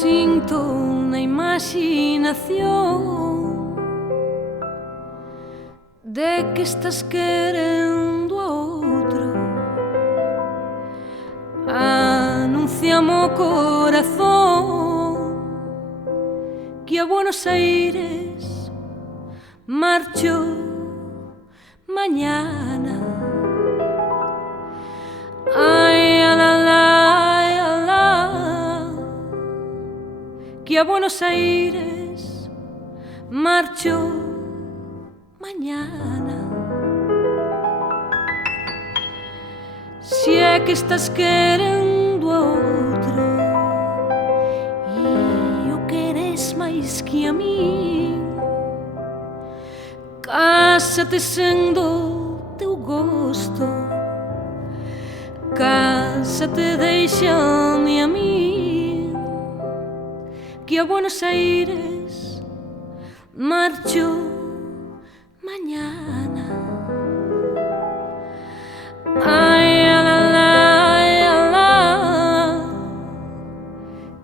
Sinto na imaginación de que estás querendo a outro. Anunciamo o corazón que a Buenos Aires marcho mañana. Ay, alala, alala, que a Buenos Aires marcho mañana. Si é que estás querendo a outro e o queres máis que a mí, cásate sendo teu gosto, cásate, deixame a mí, que a Buenos Aires marcho mañana. Ay, alala, alala,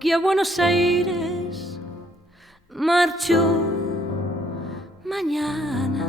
que a Buenos Aires marcho mañana.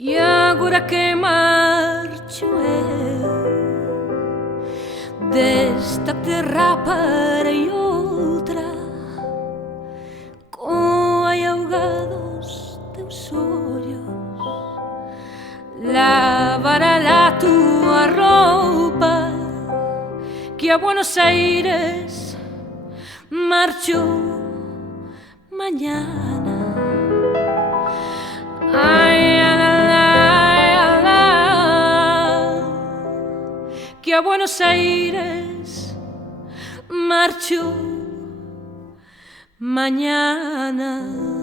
E agora que marcho eu desta terra para outra, coi ahogados teus ollos, lavará a tua roupa, que a Buenos Aires marcho mañana. Ay, que a Buenos Aires marcho mañana.